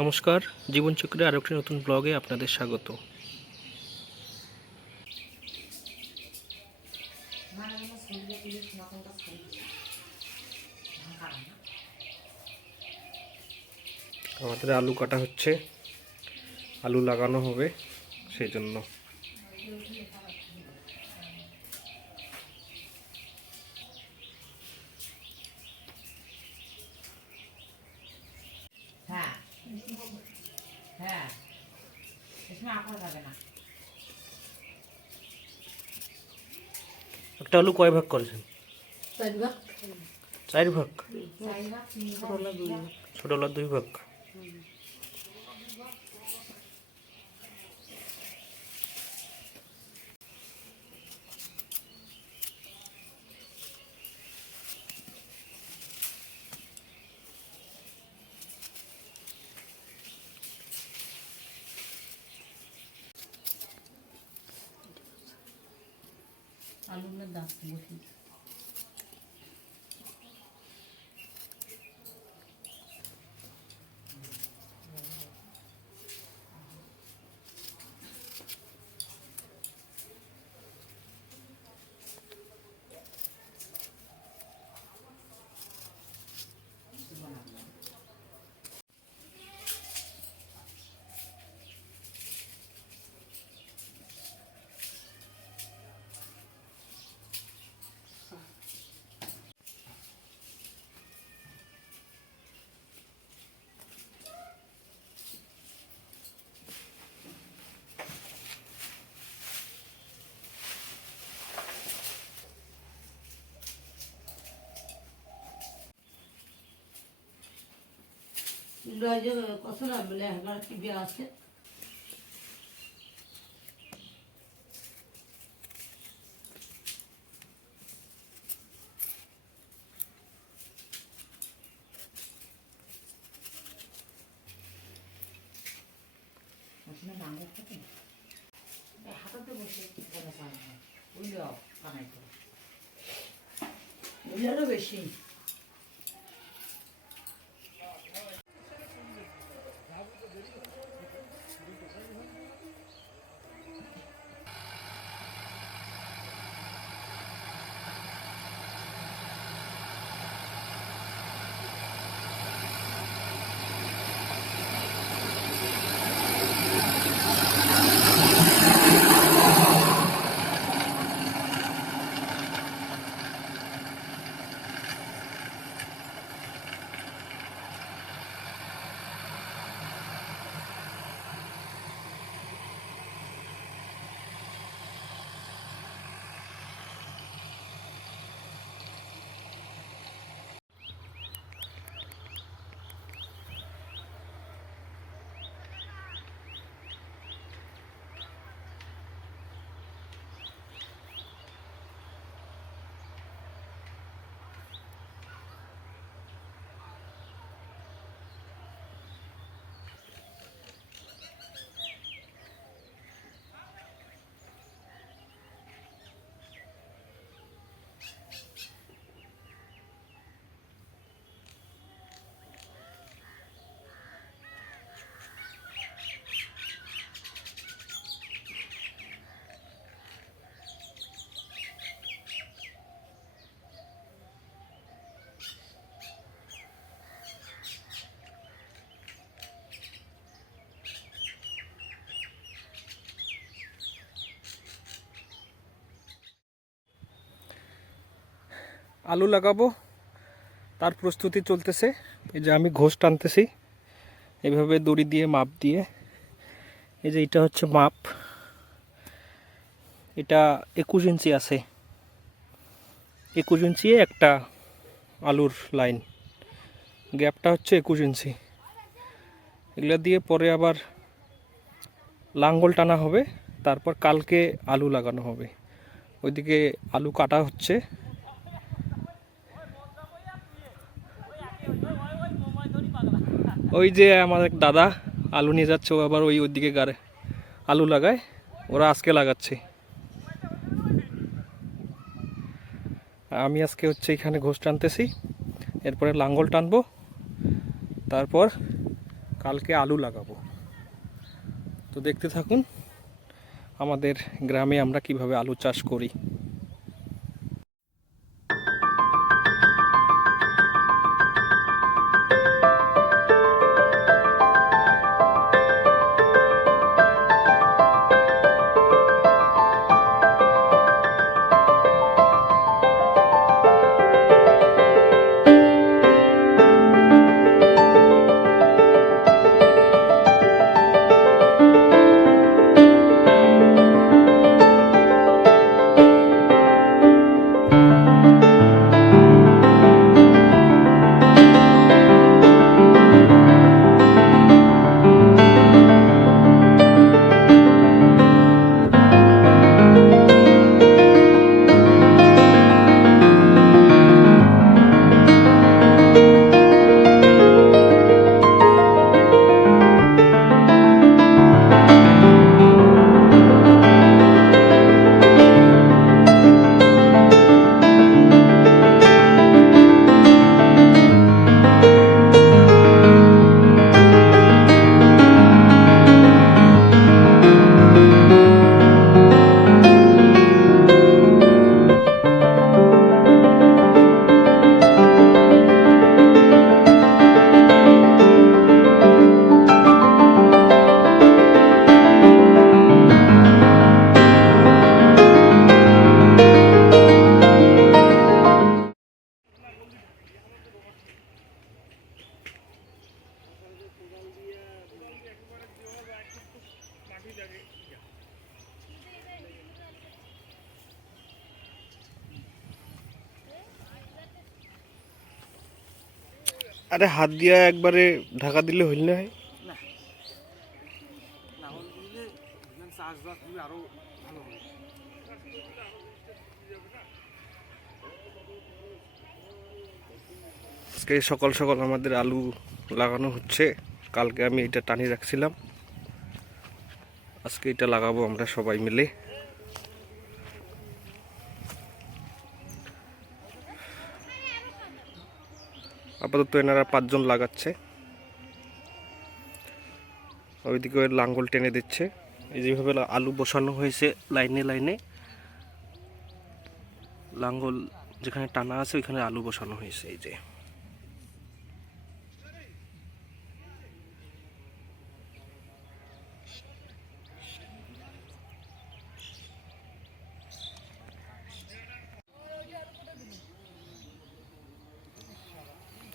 নমস্কার জীবনচক্রে আরও একটি নতুন ব্লগে আপনাদের স্বাগত। আমাদের আলু কাটা হচ্ছে, আলু লাগানো হবে, সেই জন্য হ্যাঁ হ্যাঁ। যাবে না। একটা আলু কয় ভাগ করেছেন? চার ভাগ। চারি ভাগ? ছোট দুই ভাগ। আলুগুলোর দাঁত বসি কত না বলে একবার কি বিয়ে আছে? হাতাতে বসে করে। বুঝারও বেশি। আলু লাগাবো। তার প্রস্তুতি চলতেছে। এই যে আমি ঘোষ টানতেছি। এভাবে দড়ি দিয়ে, মাপ দিয়ে। এই যে এটা হচ্ছে মাপ। এটা একুশ ইঞ্চি আছে। একুশ ইঞ্চি একটা আলুর লাইন। গ্যাপটা হচ্ছে একুশ ইঞ্চি। এগুলো দিয়ে পরে আবার লাঙ্গল টানা হবে। তারপর কালকে আলু লাগানো হবে। ওইদিকে আলু কাটা হচ্ছে। ওই যে আমার এক দাদা আলু নিয়ে যাচ্ছে, ও আবার ওই ওইদিকে গাড়ে আলু লাগায়, ওরা আজকে লাগাচ্ছে। আমি আজকে হচ্ছে এখানে ঘোষ টানতেছি, এরপরে লাঙ্গল টানবো, তারপর কালকে আলু লাগাবো। তো দেখতে থাকুন, আমাদের গ্রামে আমরা কীভাবে আলু চাষ করি। আরে হাত দিয়া একবারে ঢাকা দিলে হইল না হয়। আজকে সকাল সকাল আমাদের আলু লাগানো হচ্ছে। কালকে আমি এটা টানিয়ে রাখছিলাম। আজকে এটা লাগাবো আমরা সবাই মিলে। আপাতত এনারা পাঁচজন লাগাচ্ছে। ওইদিকে ওই লাঙ্গল টেনে দিচ্ছে। এই যেভাবে আলু বসানো হয়েছে লাইনে লাইনে, লাঙ্গল যেখানে টানা আছে, ওইখানে আলু বসানো হয়েছে এই যে।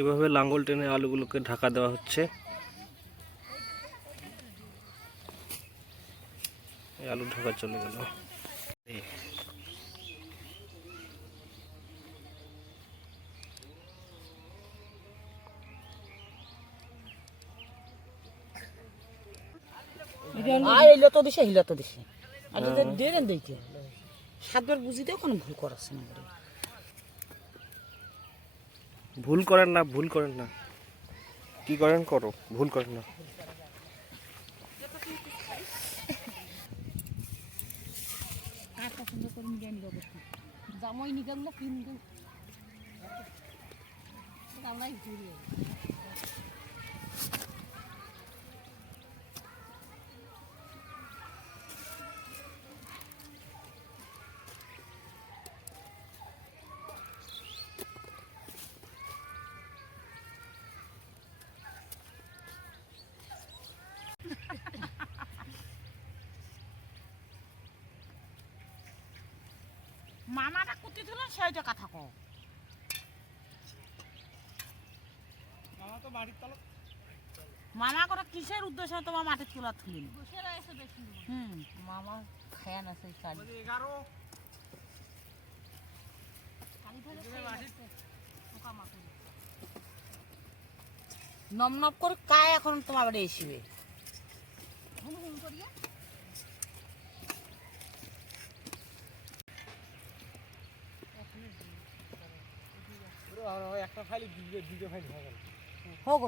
এভাবে লাঙ্গল টেনে আলুগুলোকে ঢাকা দেওয়া হচ্ছে। আলু ঢাকা চলে গেল। আর এলে তো দিছে হিলা তো দিছে। আর যদি দেন দিতে সাতবার বুঝিতে কোনো ভুল করাচ্ছে না। ভুল করেন না ভুল করেন না। কি করেন? করো। ভুল করেন না। জামাই নিগাম না কিনবো মামা করে কিসের উদ্দেশ্যে তোমার মাটির তোলা তুলিল হুম মামা খায়ান আছে শাড়ি। নম নম করে কায় এখন তোমার বাড়ি এসিবে? একটা ফাইল দুটো ফাইল হয়ে গেল। হোক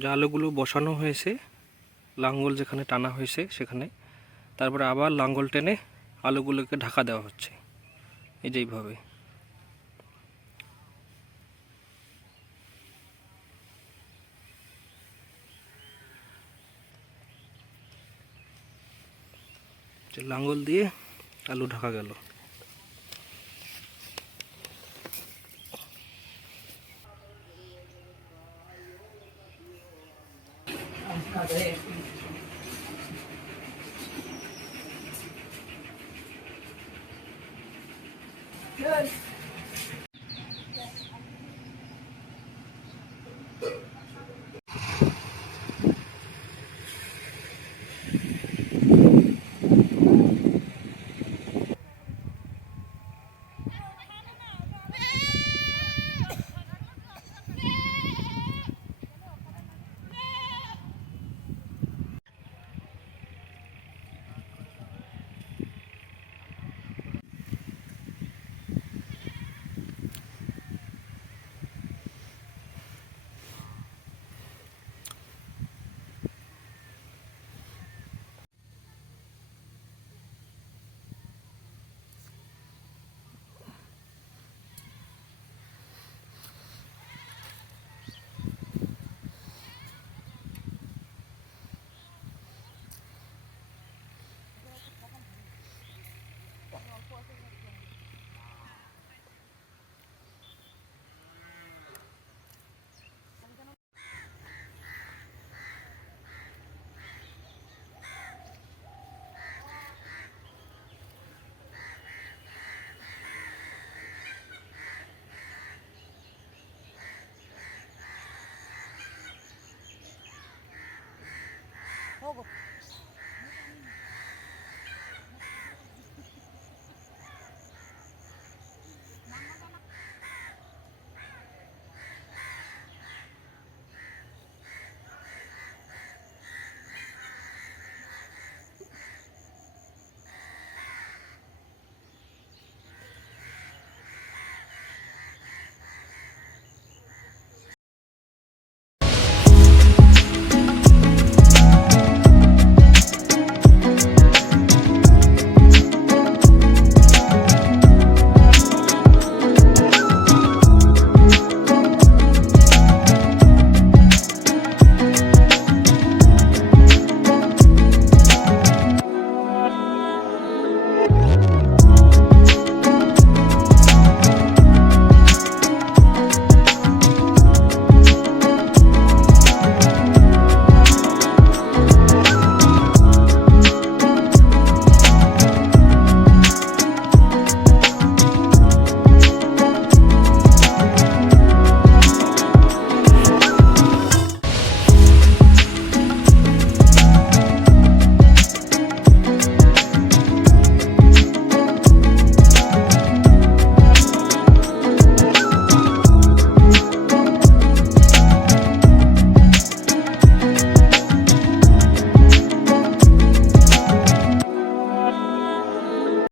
যে আলুগুলো বসানো হয়েছে, লাঙ্গল যেখানে টানা হয়েছে সেখানে। তারপরে আবার লাঙ্গল টেনে আলুগুলোকে ঢাকা দেওয়া হচ্ছে, এই যে এইভাবে। লাঙ্গল দিয়ে আলু ঢাকা গেল। Amen.